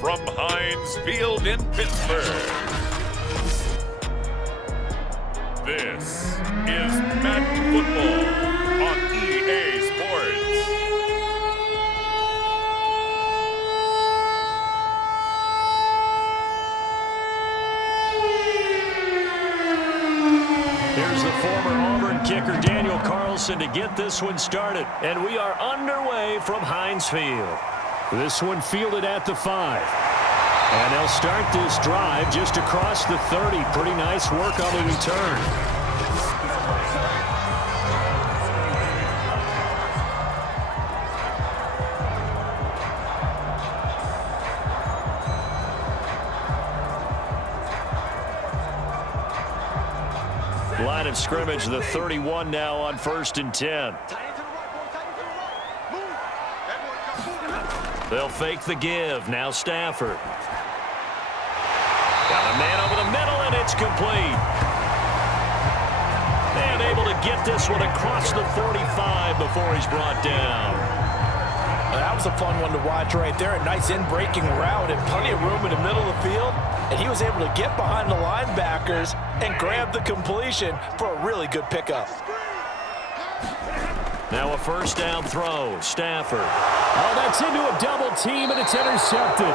from Heinz Field in Pittsburgh. This is Madden Football on EA Sports. Here's the former Auburn kicker Daniel Carlson to get this one started. And we are underway from Heinz Field. This one fielded at the 5. And they'll start this drive just across the 30. Pretty nice work on the return. Line of scrimmage, the 31 now on 1st and 10. They'll fake the give. Now Stafford. Got a man over the middle, and it's complete. And able to get this one across the 45 before he's brought down. That was a fun one to watch right there. A nice in-breaking route and plenty of room in the middle of the field. And he was able to get behind the linebackers and grab the completion for a really good pickup. Now a first down throw. Stafford. Oh, that's into a double team, and it's intercepted.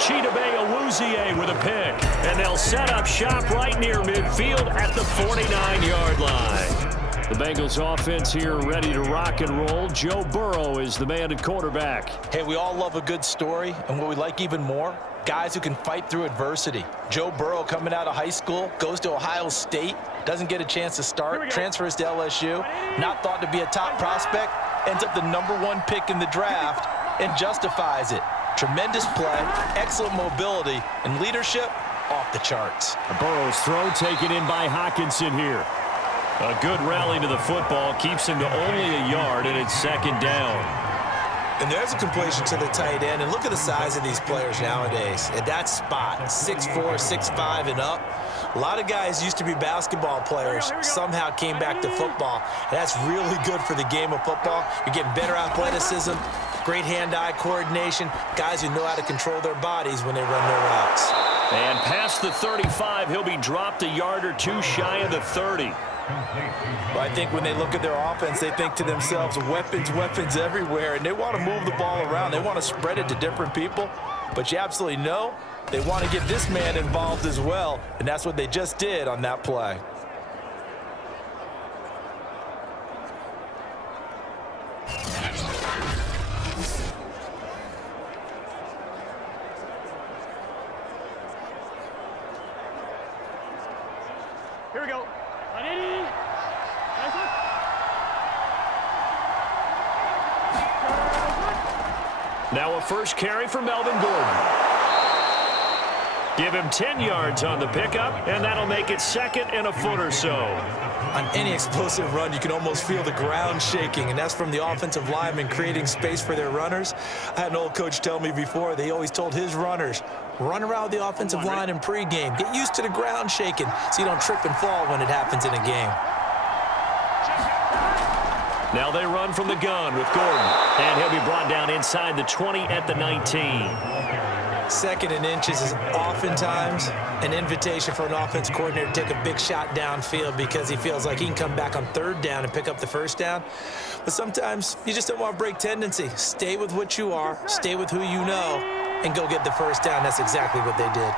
Chidobe Awuzie with a pick. And they'll set up shop right near midfield at the 49-yard line. The Bengals offense here ready to rock and roll. Joe Burrow is the man at quarterback. Hey, we all love a good story, and what we like even more, guys who can fight through adversity. Joe Burrow coming out of high school, goes to Ohio State, doesn't get a chance to start, transfers to LSU, not thought to be a top prospect, ends up the #1 pick in the draft, and justifies it. Tremendous play, excellent mobility, and leadership off the charts. Burrow's throw taken in by Hockenson here. A good rally to the football keeps him to only a yard, and it's 2nd down. And there's a completion to the tight end. And look at the size of these players nowadays. At that spot, 6'4", 6'5", and up. A lot of guys used to be basketball players, somehow came back to football. And that's really good for the game of football. You're getting better athleticism, great hand-eye coordination, guys who know how to control their bodies when they run their routes. And past the 35, he'll be dropped a yard or two shy of the 30. Well, I think when they look at their offense, they think to themselves, weapons, weapons everywhere, and they want to move the ball around. They want to spread it to different people, but you absolutely know they want to get this man involved as well, and that's what they just did on that play. Here we go. Now a first carry for Melvin Gordon. Give him 10 yards on the pickup, and that'll make it 2nd and a foot or so. On any explosive run, you can almost feel the ground shaking, and that's from the offensive linemen creating space for their runners. I had an old coach tell me before, they always told his runners, run around the offensive line in pregame. Get used to the ground shaking so you don't trip and fall when it happens in a game. Now they run from the gun with Gordon, and he'll be brought down inside the 20 at the 19. 2nd and inches is oftentimes an invitation for an offense coordinator to take a big shot downfield because he feels like he can come back on 3rd down and pick up the 1st down. But sometimes you just don't want to break tendency. Stay with what you are, stay with who you know, and go get the 1st down. That's exactly what they did.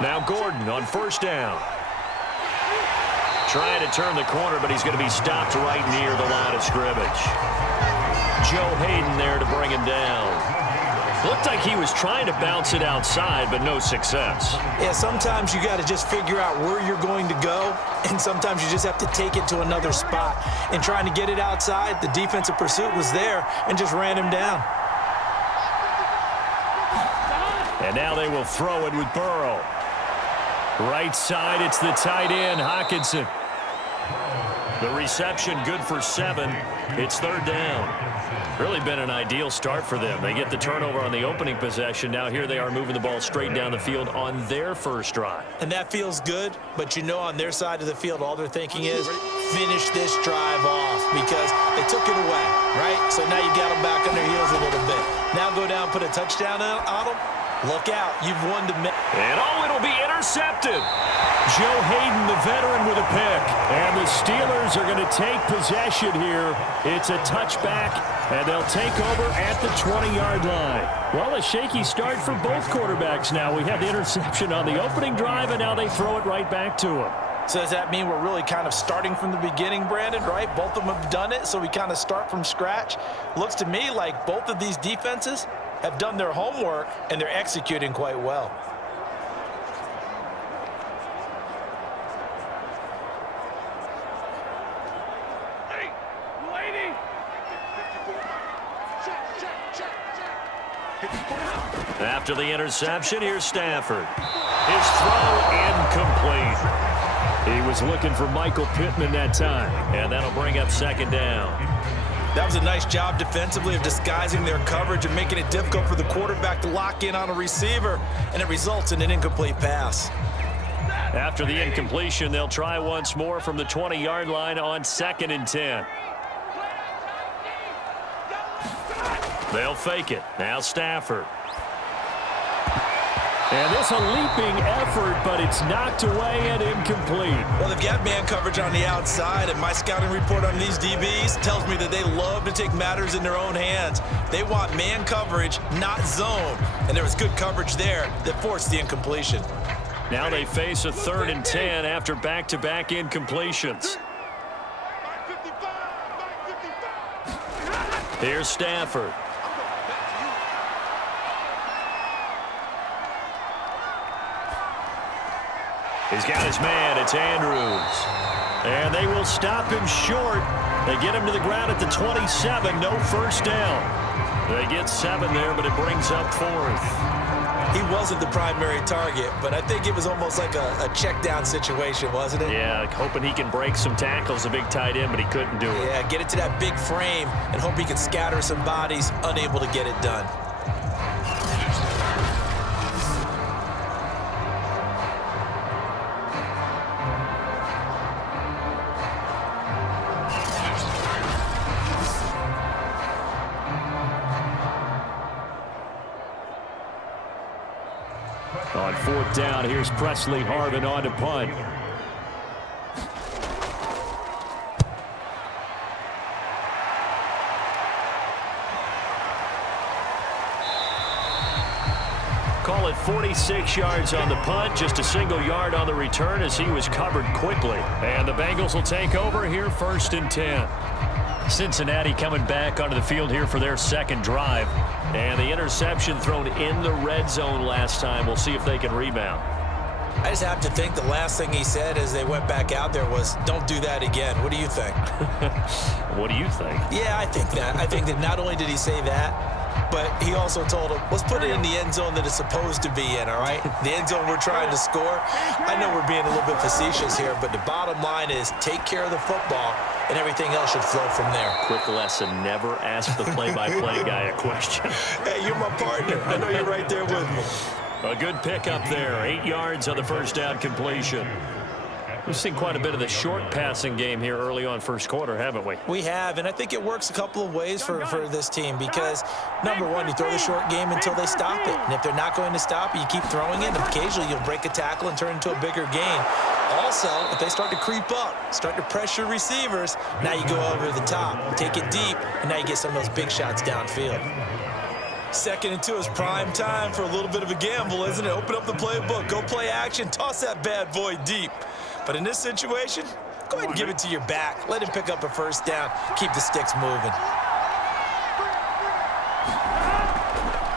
Now Gordon on 1st down. Trying to turn the corner, but he's going to be stopped right near the line of scrimmage. Joe Hayden there to bring him down. Looked like he was trying to bounce it outside, but no success. Yeah, sometimes you got to just figure out where you're going to go, and sometimes you just have to take it to another spot. And trying to get it outside, the defensive pursuit was there and just ran him down. And now they will throw it with Burrow. Right side, it's the tight end, Hockenson. The reception good for 7. It's 3rd down. Really been an ideal start for them. They get the turnover on the opening possession. Now here they are moving the ball straight down the field on their first drive. And that feels good, but you know on their side of the field, all they're thinking is finish this drive off because they took it away, right? So now you got them back on their heels a little bit. down, put a touchdown on them, look out. You've won the match. And it'll be intercepted. Joe Hayden, the veteran, with a pick. And the Steelers are going to take possession here. It's a touchback, and they'll take over at the 20-yard line. Well, a shaky start for both quarterbacks now. We had the interception on the opening drive, and now they throw it right back to him. So does that mean we're really kind of starting from the beginning, Brandon, right? Both of them have done it, so we kind of start from scratch. Looks to me like both of these defenses have done their homework, and they're executing quite well. After the interception, here's Stafford. His throw incomplete. He was looking for Michael Pittman that time, and that'll bring up second down. That was a nice job defensively of disguising their coverage and making it difficult for the quarterback to lock in on a receiver, and it results in an incomplete pass. After the incompletion, they'll try once more from the 20-yard line on 2nd and 10. They'll fake it. Now Stafford. And this a leaping effort, but it's knocked away and incomplete. Well, they've got man coverage on the outside, and my scouting report on these DBs tells me that they love to take matters in their own hands. They want man coverage, not zone. And there was good coverage there that forced the incompletion. Now they face a 3rd and 10 after back-to-back incompletions. Here's Stafford. He's got his man. It's Andrews. And they will stop him short. They get him to the ground at the 27. No first down. They get 7 there, but it brings up 4th. He wasn't the primary target, but I think it was almost like a check down situation, wasn't it? Yeah, hoping he can break some tackles, a big tight end, but he couldn't do it. Yeah, get it to that big frame and hope he can scatter some bodies, unable to get it done. On 4th down, here's Presley Harvin on to punt. Call it 46 yards on the punt, just a single yard on the return as he was covered quickly. And the Bengals will take over here 1st and 10. Cincinnati coming back onto the field here for their 2nd drive. And the interception thrown in the red zone last time. We'll see if they can rebound. I just have to think the last thing he said as they went back out there was, don't do that again. What do you think? What do you think? Yeah, I think that. I think that not only did he say that, but he also told him, let's put it in the end zone that it's supposed to be in, all right? The end zone we're trying to score. I know we're being a little bit facetious here, but the bottom line is take care of the football, and everything else should flow from there. Quick lesson, never ask the play-by-play guy a question. Hey, you're my partner. I know you're right there with me. A good pickup there. 8 yards on the first down completion. We've seen quite a bit of the short passing game here early on first quarter, haven't we? We have, and I think it works a couple of ways for this team because, number one, you throw the short game until they stop it. And if they're not going to stop it, you keep throwing it, and occasionally you'll break a tackle and turn into a bigger gain. Also, if they start to creep up, start to pressure receivers, now you go over the top, take it deep, and now you get some of those big shots downfield. 2nd and 2 is prime time for a little bit of a gamble, isn't it? Open up the playbook, go play action, toss that bad boy deep. But in this situation, go ahead and give it to your back. Let him pick up a first down. Keep the sticks moving.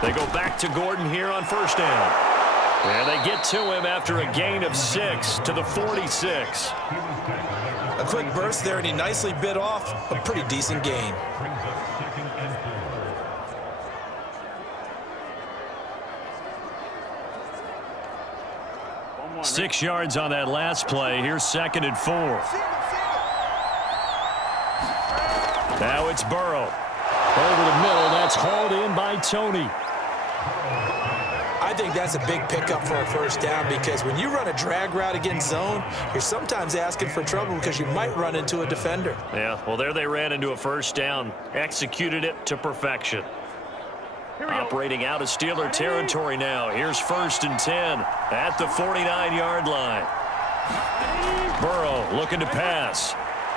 They go back to Gordon here on first down. And they get to him after a gain of 6 to the 46. A quick burst there, and he nicely bit off a pretty decent gain. 6 yards on that last play. Here's 2nd and 4. Now it's Burrow. Over the middle, that's hauled in by Tony. I think that's a big pickup for a first down because when you run a drag route against zone, you're sometimes asking for trouble because you might run into a defender. Yeah, well, there they ran into a first down, executed it to perfection. Operating out of Steeler territory now. Here's 1st and 10 at the 49-yard line. Burrow looking to pass.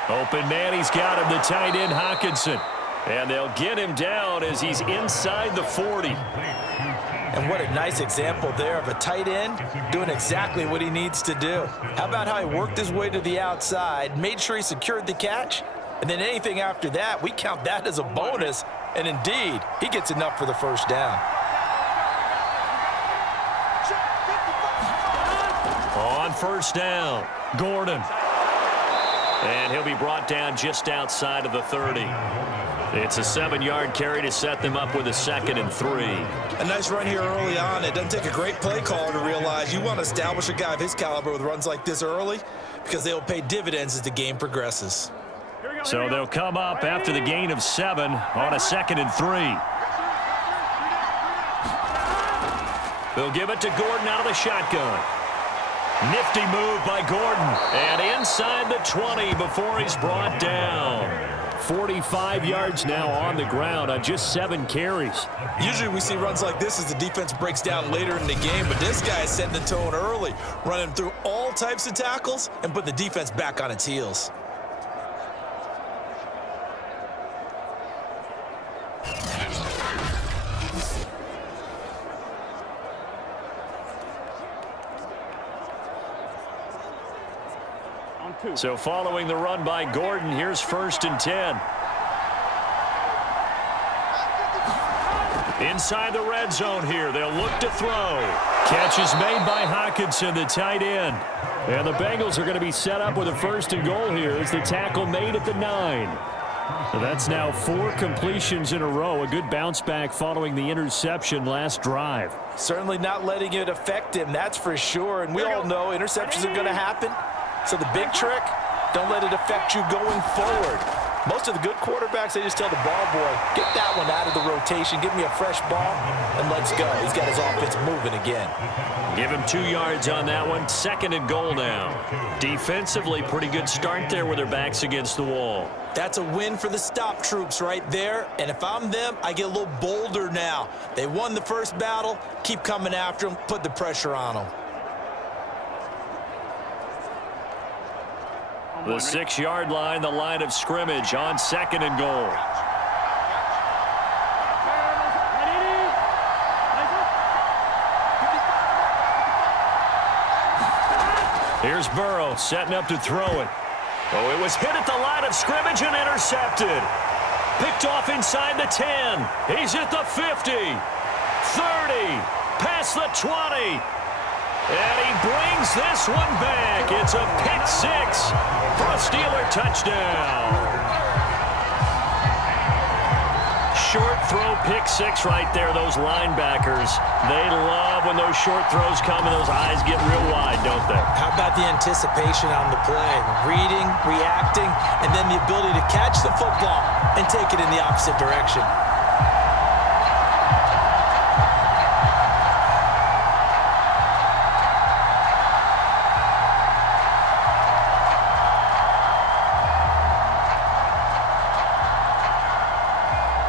Open man, he's got him, the tight end Hockenson. And they'll get him down as he's inside the 40. And what a nice example there of a tight end doing exactly what he needs to do. How about how he worked his way to the outside, made sure he secured the catch, and then anything after that, we count that as a bonus. And indeed, he gets enough for the first down. On 1st down, Gordon. And he'll be brought down just outside of the 30. It's a 7-yard carry to set them up with a 2nd and 3. A nice run here early on. It doesn't take a great play caller to realize you want to establish a guy of his caliber with runs like this early because they'll pay dividends as the game progresses. So they'll come up after the gain of 7 on a 2nd and 3. They'll give it to Gordon out of the shotgun. Nifty move by Gordon. And inside the 20 before he's brought down. 45 yards now on the ground on just 7 carries. Usually we see runs like this as the defense breaks down later in the game, but this guy is setting the tone early, running through all types of tackles and putting the defense back on its heels. So following the run by Gordon, here's 1st and 10. Inside the red zone here, they'll look to throw. Catch is made by Hockenson, the tight end. And the Bengals are going to be set up with a 1st and goal here as the tackle made at the 9. So that's now 4 completions in a row. A good bounce back following the interception last drive. Certainly not letting it affect him, that's for sure. And we all know interceptions are going to happen. So the big trick, don't let it affect you going forward. Most of the good quarterbacks, they just tell the ball boy, get that one out of the rotation, give me a fresh ball, and let's go. He's got his offense moving again. Give him 2 yards on that one. 2nd and goal now. Defensively, pretty good start there with their backs against the wall. That's a win for the stop troops right there. And if I'm them, I get a little bolder now. They won the first battle. Keep coming after them. Put the pressure on them. The 6-yard line, the line of scrimmage on 2nd and goal. Here's Burrow setting up to throw it. Oh, it was hit at the line of scrimmage and intercepted. Picked off inside the 10. He's at the 50, 30, past the 20. And he brings this one back. It's a pick 6 for a Steeler touchdown. Short throw, pick 6 right there. Those linebackers, they love when those short throws come and those eyes get real wide, don't they? How about the anticipation on the play? Reading, reacting, and then the ability to catch the football and take it in the opposite direction.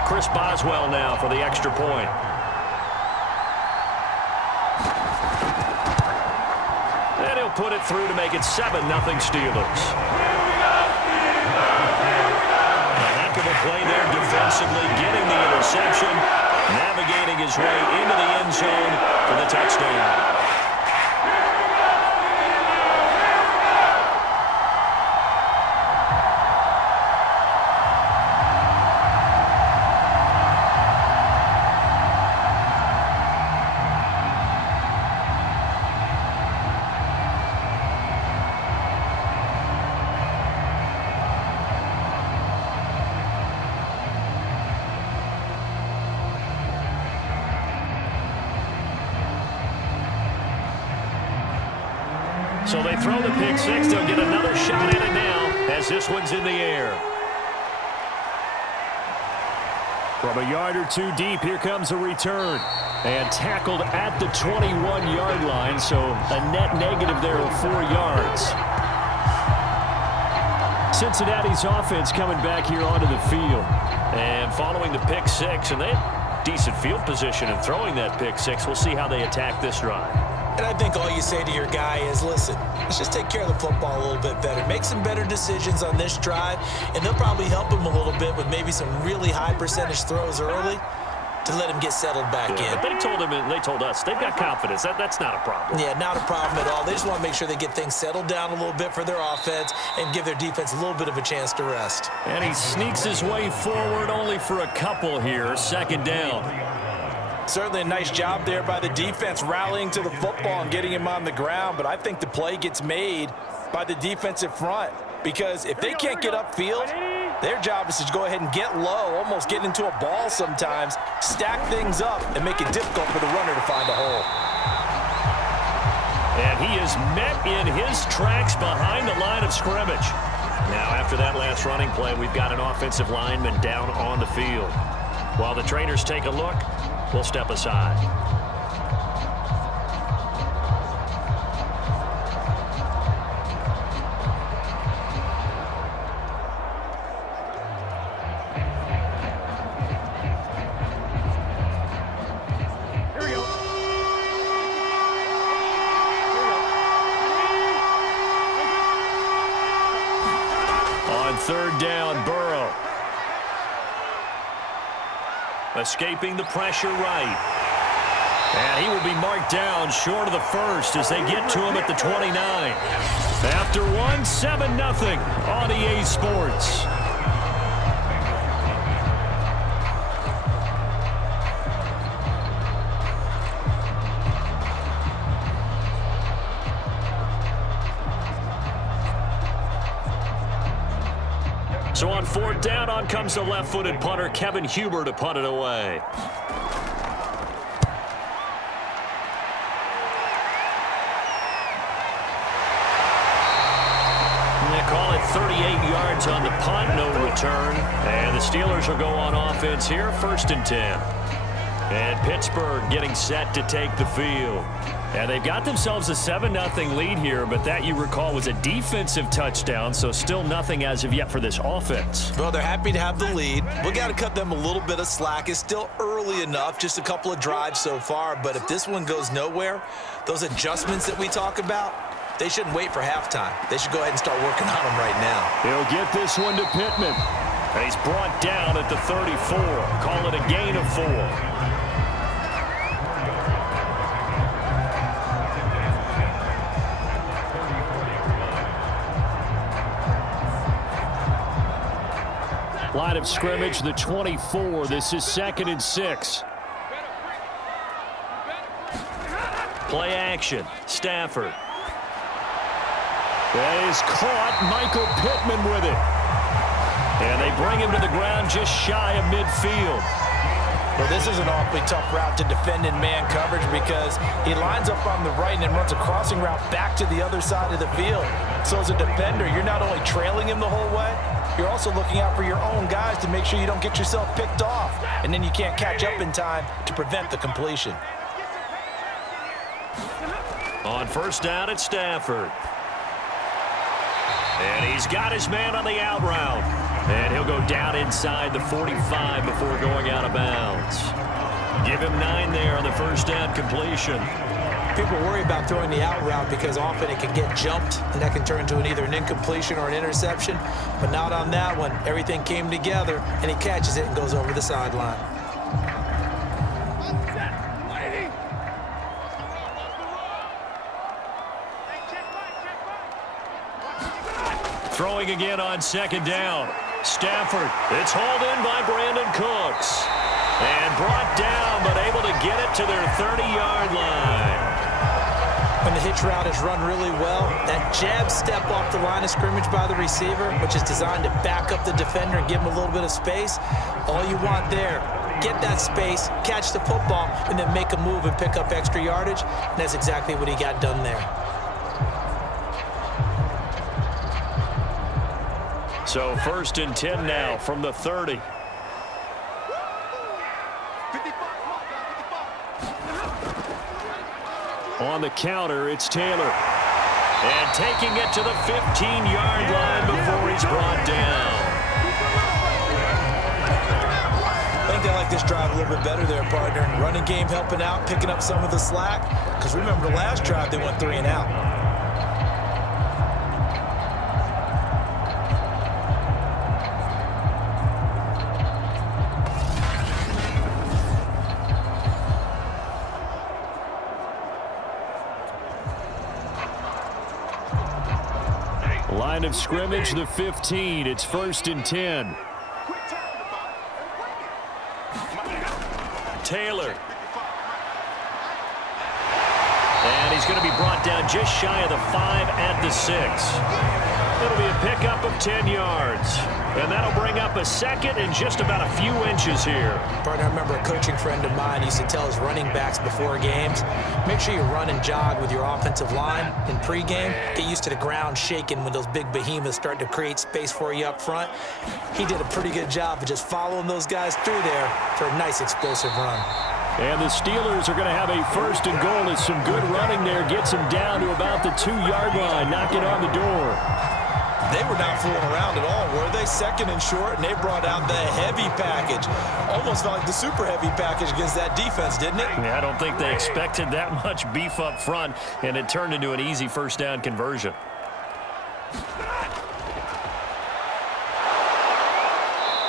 Chris Boswell now for the extra point. And he'll put it through to make it 7-0 Steelers. A heck of a play there defensively, getting the interception, navigating his way into the end zone for the touchdown. So they throw the pick 6. They'll get another shot at it now as this one's in the air. From a yard or 2 deep, here comes a return. And tackled at the 21-yard line, so a net negative there of 4 yards. Cincinnati's offense coming back here onto the field. And following the pick 6, and decent field position and throwing that pick six. We'll see how they attack this drive. And I think all you say to your guy is, listen, let's just take care of the football a little bit better. Make some better decisions on this drive, and they'll probably help him a little bit with maybe some really high percentage throws early to let him get settled back in. But they told him, and they told us, they've got confidence. That's not a problem. Yeah, not a problem at all. They just want to make sure they get things settled down a little bit for their offense and give their defense a little bit of a chance to rest. And he sneaks his way forward only for a couple here. Second down. Certainly a nice job there by the defense rallying to the football and getting him on the ground, but I think the play gets made by the defensive front because if they can't get upfield, their job is to go ahead and get low, almost get into a ball sometimes, stack things up, and make it difficult for the runner to find a hole. And he is met in his tracks behind the line of scrimmage. Now, after that last running play, we've got an offensive lineman down on the field. While the trainers take a look, we'll step aside. Third down, Burrow. Escaping the pressure right. And he will be marked down short of the first as they get to him at the 29. After one, 7-0 on EA Sports. So on fourth down, on comes the left-footed punter, Kevin Huber, to punt it away. And they call it 38 yards on the punt, no return. And the Steelers will go on offense here, 1st and 10. And Pittsburgh getting set to take the field. And they've got themselves a 7-0 lead here, but that, you recall, was a defensive touchdown, so still nothing as of yet for this offense. Well, they're happy to have the lead. We got to cut them a little bit of slack. It's still early enough, just a couple of drives so far, but if this one goes nowhere, those adjustments that we talk about, they shouldn't wait for halftime. They should go ahead and start working on them right now. He'll get this one to Pittman. And he's brought down at the 34. Call it a gain of 4. Line of scrimmage, the 24. This is 2nd and 6. Play action. Stafford. That is caught. Michael Pittman with it. And they bring him to the ground just shy of midfield. Well, this is an awfully tough route to defend in man coverage because he lines up on the right and then runs a crossing route back to the other side of the field. So as a defender, you're not only trailing him the whole way, you're also looking out for your own guys to make sure you don't get yourself picked off. And then you can't catch up in time to prevent the completion. On first down, it's Stafford. And he's got his man on the out route. And he'll go down inside the 45 before going out of bounds. Give him 9 there on the first down completion. People worry about throwing the out route because often it can get jumped, and that can turn into either an incompletion or an interception. But not on that one. Everything came together, and he catches it and goes over the sideline. Throwing again on second down. Stafford. It's hauled in by Brandon Cooks. And brought down, but able to get it to their 30-yard line. When the hitch route is run really well, that jab step off the line of scrimmage by the receiver, which is designed to back up the defender and give him a little bit of space, all you want there, get that space, catch the football, and then make a move and pick up extra yardage. And that's exactly what he got done there. So 1st and 10 now from the 30. On the counter, it's Taylor. And taking it to the 15-yard line before he's brought down. Think they like this drive a little bit better there, partner. Running game helping out, picking up some of the slack. Because remember, the last drive, they went 3 and out. Line of scrimmage, the 15. It's 1st and 10. Taylor. And he's going to be brought down just shy of the 5 at the 6. It'll be a pickup of 10 yards. And that'll bring up a second and just about a few inches here. Partner, I remember a coaching friend of mine used to tell his running backs before games, make sure you run and jog with your offensive line in pregame. Get used to the ground shaking when those big behemoths start to create space for you up front. He did a pretty good job of just following those guys through there for a nice explosive run. And the Steelers are going to have a 1st and goal as some good running there gets him down to about the 2-yard line, knocking on the door. They were not fooling around at all, were they? 2nd and short, and they brought out the heavy package. Almost felt like the super heavy package against that defense, didn't it? Yeah, I don't think they expected that much beef up front, and it turned into an easy 1st down conversion.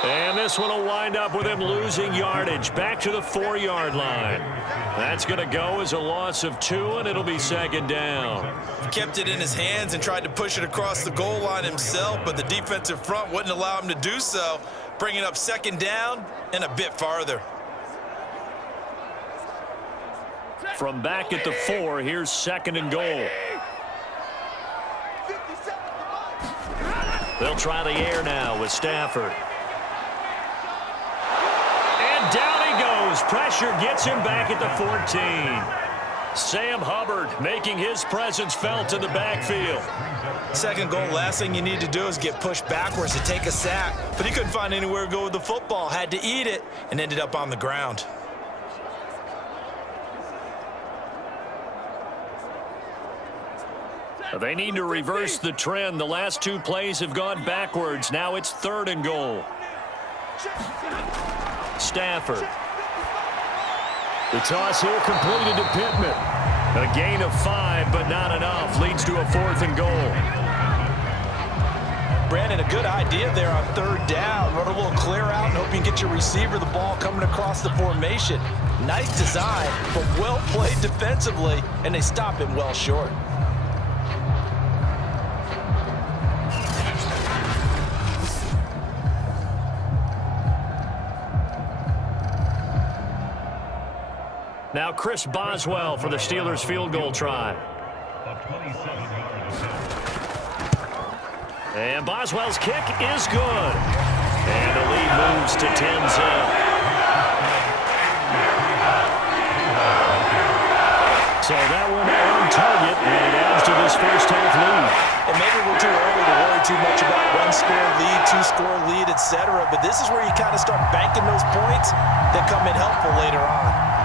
And this one will wind up with him losing yardage back to the 4-yard line. That's going to go as a loss of 2, and it'll be 2nd down. He kept it in his hands and tried to push it across the goal line himself, but the defensive front wouldn't allow him to do so, bringing up 2nd down and a bit farther. From back at the 4, here's 2nd and goal. They'll try the air now with Stafford. And down he goes. Pressure gets him back at the 14. Sam Hubbard making his presence felt in the backfield. 2nd goal, last thing you need to do is get pushed backwards to take a sack. But he couldn't find anywhere to go with the football. Had to eat it and ended up on the ground. They need to reverse the trend. The last 2 plays have gone backwards. Now it's 3rd and goal. Stafford. The toss here completed to Pittman. A gain of 5, but not enough. Leads to a 4th and goal. Brandon, a good idea there on 3rd down. Run a little clear out and hope you can get your receiver the ball coming across the formation. Nice design, but well played defensively, and they stop him well short. Now Chris Boswell for the Steelers field goal try. And Boswell's kick is good. And the lead moves to 10-0. So that one on target, and it adds to this 1st half lead. And maybe we're too early to worry too much about 1-score lead, 2-score lead, etc. But this is where you kind of start banking those points that come in helpful later on.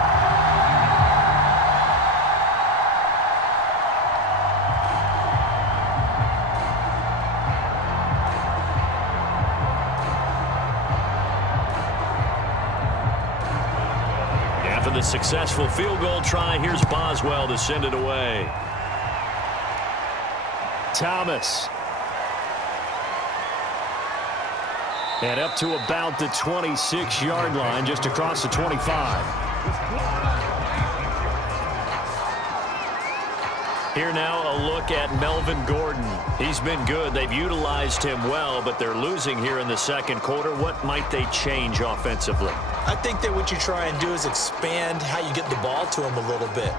The successful field goal try. Here's Boswell to send it away. Thomas. And up to about the 26-yard line, just across the 25. Here now a look at Melvin Gordon. He's been good. They've utilized him well, but they're losing here in the 2nd quarter. What might they change offensively? I think that what you try and do is expand how you get the ball to him a little bit.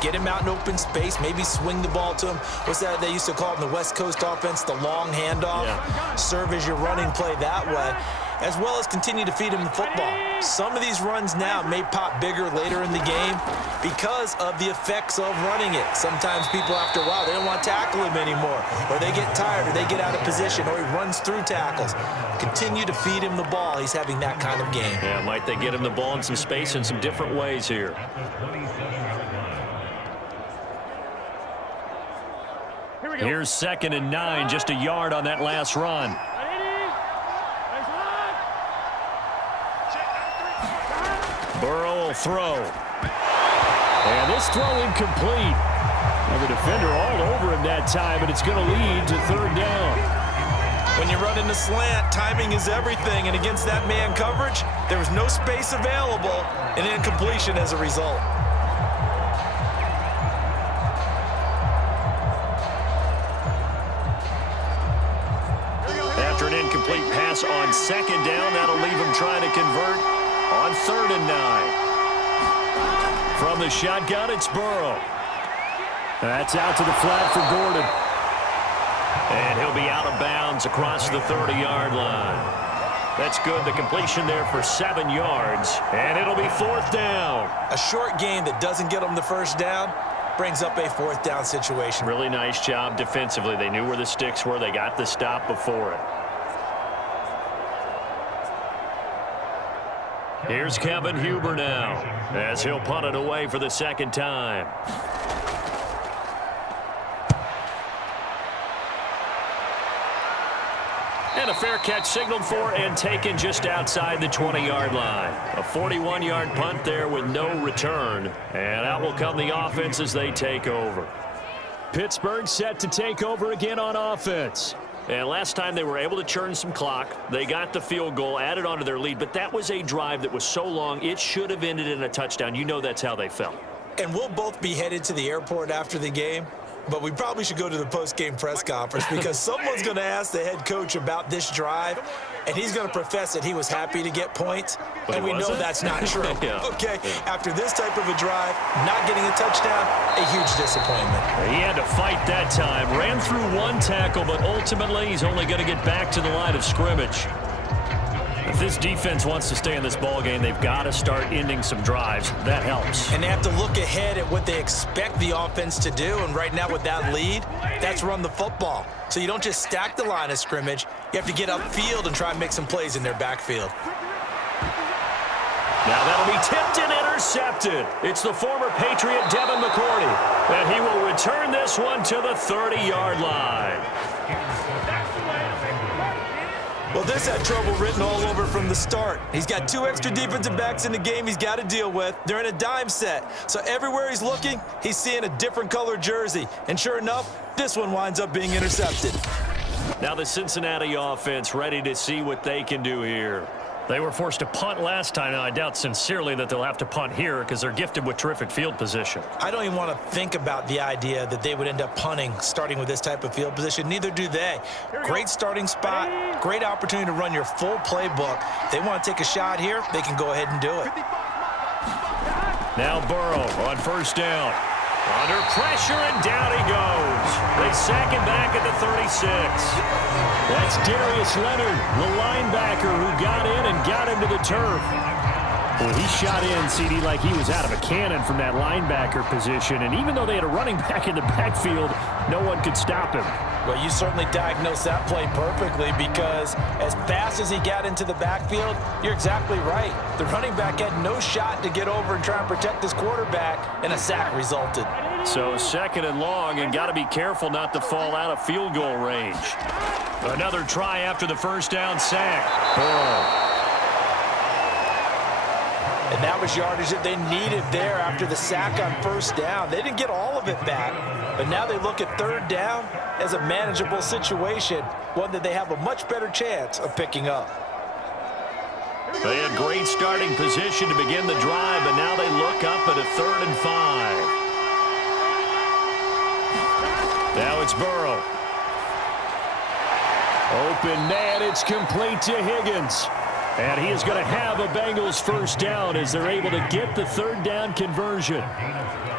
Get him out in open space, maybe swing the ball to him. What's that they used to call it in the West Coast offense, the long handoff? Yeah. Serve as your running play that way, as well as continue to feed him the football. Some of these runs now may pop bigger later in the game because of the effects of running it. Sometimes people, after a while, they don't want to tackle him anymore, or they get tired, or they get out of position, or he runs through tackles. Continue to feed him the ball. He's having that kind of game. Yeah, might they get him the ball in some space in some different ways here. Here's 2nd and 9, just a yard on that last run. Burrow will throw. And this throw incomplete. Now the defender all over him that time, but it's going to lead to third down. When you run into slant, timing is everything, and against that man coverage, there was no space available, and incompletion as a result. After an incomplete pass on second down, that'll leave him trying to convert on 3rd and 9. From the shotgun, it's Burrow. That's out to the flat for Gordon. And he'll be out of bounds across the 30-yard line. That's good. The completion there for 7 yards. And it'll be 4th down. A short gain that doesn't get them the first down brings up a 4th down situation. Really nice job defensively. They knew where the sticks were. They got the stop before it. Here's Kevin Huber now as he'll punt it away for the 2nd time. And a fair catch signaled for and taken just outside the 20-yard line. A 41-yard punt there with no return. And out will come the offense as they take over. Pittsburgh set to take over again on offense. And last time they were able to churn some clock. They got the field goal, added on to their lead. But that was a drive that was so long, it should have ended in a touchdown. You know that's how they felt. And we'll both be headed to the airport after the game. But we probably should go to the post-game press conference because someone's going to ask the head coach about this drive, and he's going to profess that he was happy to get points, and we know that's not true. Yeah. Okay, after this type of a drive, not getting a touchdown, a huge disappointment. He had to fight that time. Ran through one tackle, but ultimately he's only going to get back to the line of scrimmage. If this defense wants to stay in this ballgame, they've got to start ending some drives. That helps. And they have to look ahead at what they expect the offense to do. And right now with that lead, that's run the football. So you don't just stack the line of scrimmage. You have to get upfield and try and make some plays in their backfield. Now that'll be tipped and intercepted. It's the former Patriot Devin McCourty. And he will return this one to the 30-yard line. Well, this had trouble written all over from the start. He's got 2 extra defensive backs in the game he's got to deal with. They're in a dime set. So everywhere he's looking, he's seeing a different color jersey. And sure enough, this one winds up being intercepted. Now the Cincinnati offense ready to see what they can do here. They were forced to punt last time. Now, I doubt sincerely that they'll have to punt here because they're gifted with terrific field position. I don't even want to think about the idea that they would end up punting starting with this type of field position. Neither do they. Great starting spot, great opportunity to run your full playbook. If they want to take a shot here, they can go ahead and do it. Now Burrow on 1st down. Under pressure, and down he goes. They sack him back at the 36. That's Darius Leonard, the linebacker who got in and got him to the turf. Well, he shot in, CD, like he was out of a cannon from that linebacker position. And even though they had a running back in the backfield, no one could stop him. Well, you certainly diagnosed that play perfectly because as fast as he got into the backfield, you're exactly right. The running back had no shot to get over and try and protect his quarterback, and a sack resulted. So 2nd and long, and got to be careful not to fall out of field goal range. Another try after the 1st down sack. Burrow. And that was yardage that they needed there after the sack on 1st down. They didn't get all of it back, but now they look at 3rd down as a manageable situation, one that they have a much better chance of picking up. They had great starting position to begin the drive, but now they look up at a 3rd and 5. Now it's Burrow. Open man, it's complete to Higgins. And he is going to have a Bengals 1st down as they're able to get the 3rd down conversion.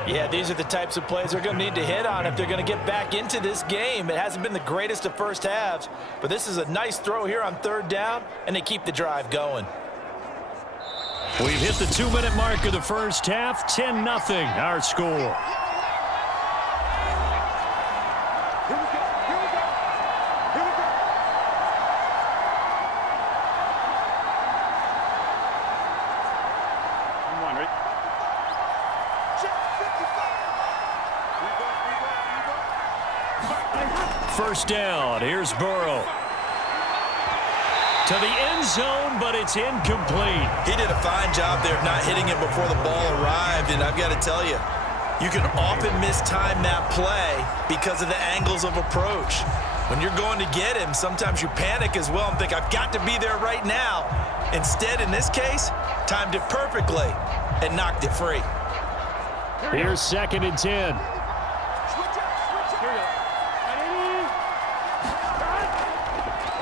Yeah, these are the types of plays they're going to need to hit on if they're going to get back into this game. It hasn't been the greatest of first halves, but this is a nice throw here on 3rd down, and they keep the drive going. We've hit the 2-minute mark of the first half. 10-0 our score. First down. Here's Burrow. To the end zone, but it's incomplete. He did a fine job there of not hitting it before the ball arrived, and I've got to tell you, you can often mistime that play because of the angles of approach. When you're going to get him, sometimes you panic as well and think, I've got to be there right now. Instead, in this case, timed it perfectly and knocked it free. Here's 2nd and 10.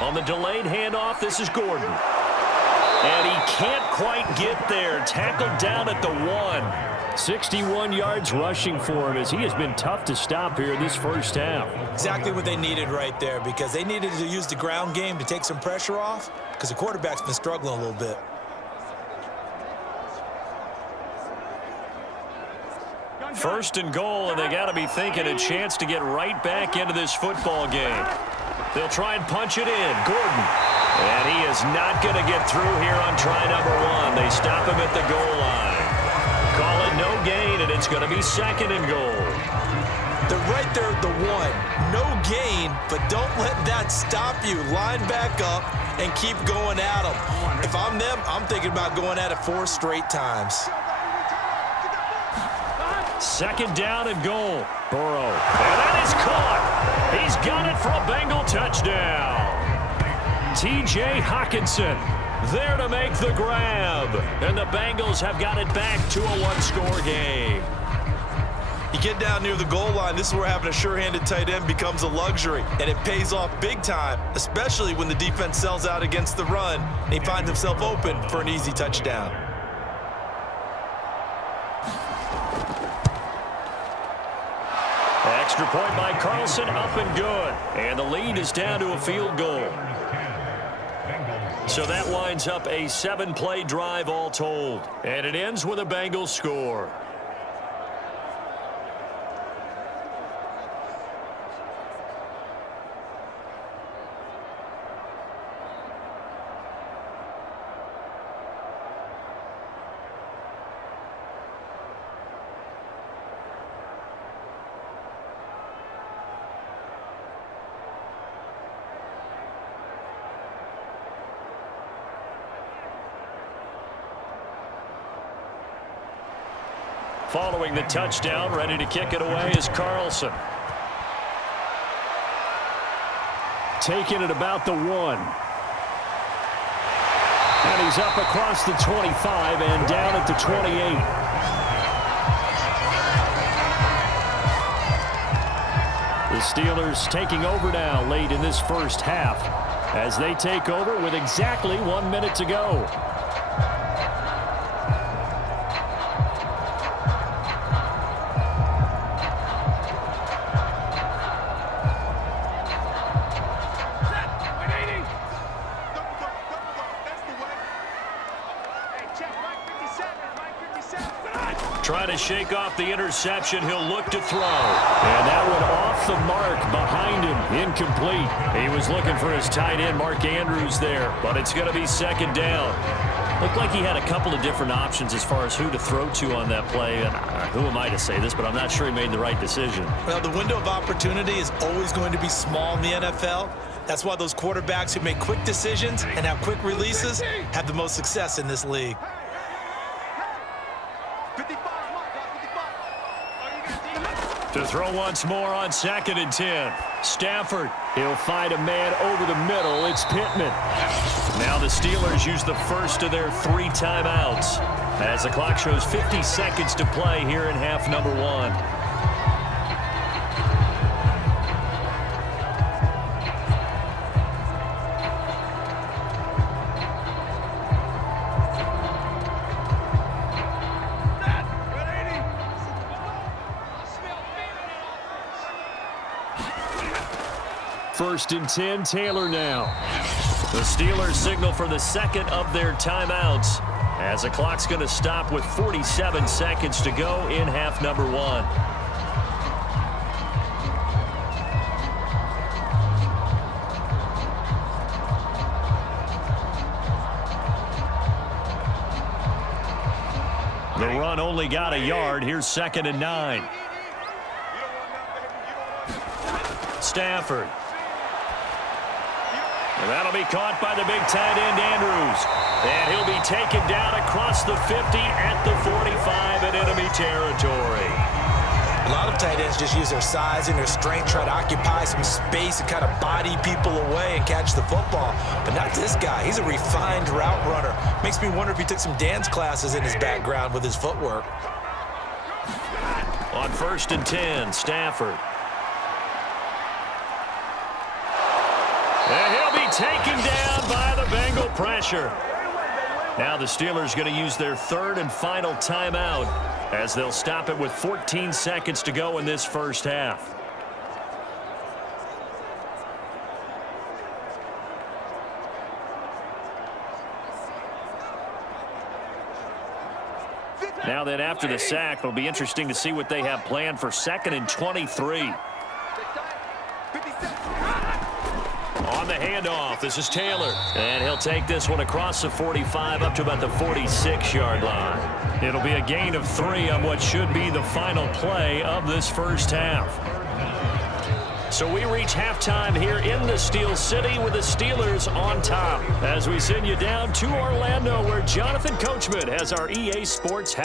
On the delayed handoff, this is Gordon. And he can't quite get there. Tackled down at the 1. 61 yards rushing for him as he has been tough to stop here in this first half. Exactly what they needed right there, because they needed to use the ground game to take some pressure off, because the quarterback's been struggling a little bit. First and goal, and they got to be thinking a chance to get right back into this football game. They'll try and punch it in. Gordon. And he is not going to get through here on try number 1. They stop him at the goal line. Call it no gain, and it's going to be 2nd and goal. They're right there at the 1. No gain, but don't let that stop you. Line back up and keep going at them. If I'm them, I'm thinking about going at it 4 straight times. 2nd down and goal. Burrow. And that is caught. He's got it for a Bengal touchdown. T.J. Hockenson there to make the grab. And the Bengals have got it back to a 1-score game. You get down near the goal line, this is where having a sure-handed tight end becomes a luxury. And it pays off big time, especially when the defense sells out against the run and he finds himself open for an easy touchdown. Extra point by Carlson, up and good. And the lead is down to a field goal. So that winds up a 7-play drive all told. And it ends with a Bengals score. Following the touchdown, ready to kick it away is Carlson. Taking it about the 1. And he's up across the 25 and down at the 28. The Steelers taking over now late in this first half as they take over with exactly 1 minute to go. Trying to shake off the interception. He'll look to throw. And that one off the mark behind him. Incomplete. He was looking for his tight end, Mark Andrews, there. But it's going to be 2nd down. Looked like he had a couple of different options as far as who to throw to on that play. And who am I to say this, but I'm not sure he made the right decision. Well, the window of opportunity is always going to be small in the NFL. That's why those quarterbacks who make quick decisions and have quick releases have the most success in this league. To throw once more on 2nd and 10. Stafford, he'll find a man over the middle. It's Pittman. Now the Steelers use the first of their 3 timeouts as the clock shows 50 seconds to play here in half number 1. First and 10, Taylor now. The Steelers signal for the 2nd of their timeouts as the clock's going to stop with 47 seconds to go in half number 1. The run only got a yard. Here's 2nd and 9. Stafford. And that'll be caught by the big tight end, Andrews. And he'll be taken down across the 50 at the 45 in enemy territory. A lot of tight ends just use their size and their strength, try to occupy some space and kind of body people away and catch the football. But not this guy. He's a refined route runner. Makes me wonder if he took some dance classes in his background with his footwork. On 1st and 10, Stafford. And he'll be taken down by the Bengal pressure. Now the Steelers going to use their 3rd and final timeout as they'll stop it with 14 seconds to go in this first half. Now then, after the sack, it'll be interesting to see what they have planned for 2nd and 23. On the handoff, this is Taylor. And he'll take this one across the 45 up to about the 46-yard line. It'll be a gain of 3 on what should be the final play of this first half. So we reach halftime here in the Steel City with the Steelers on top as we send you down to Orlando where Jonathan Coachman has our EA Sports half.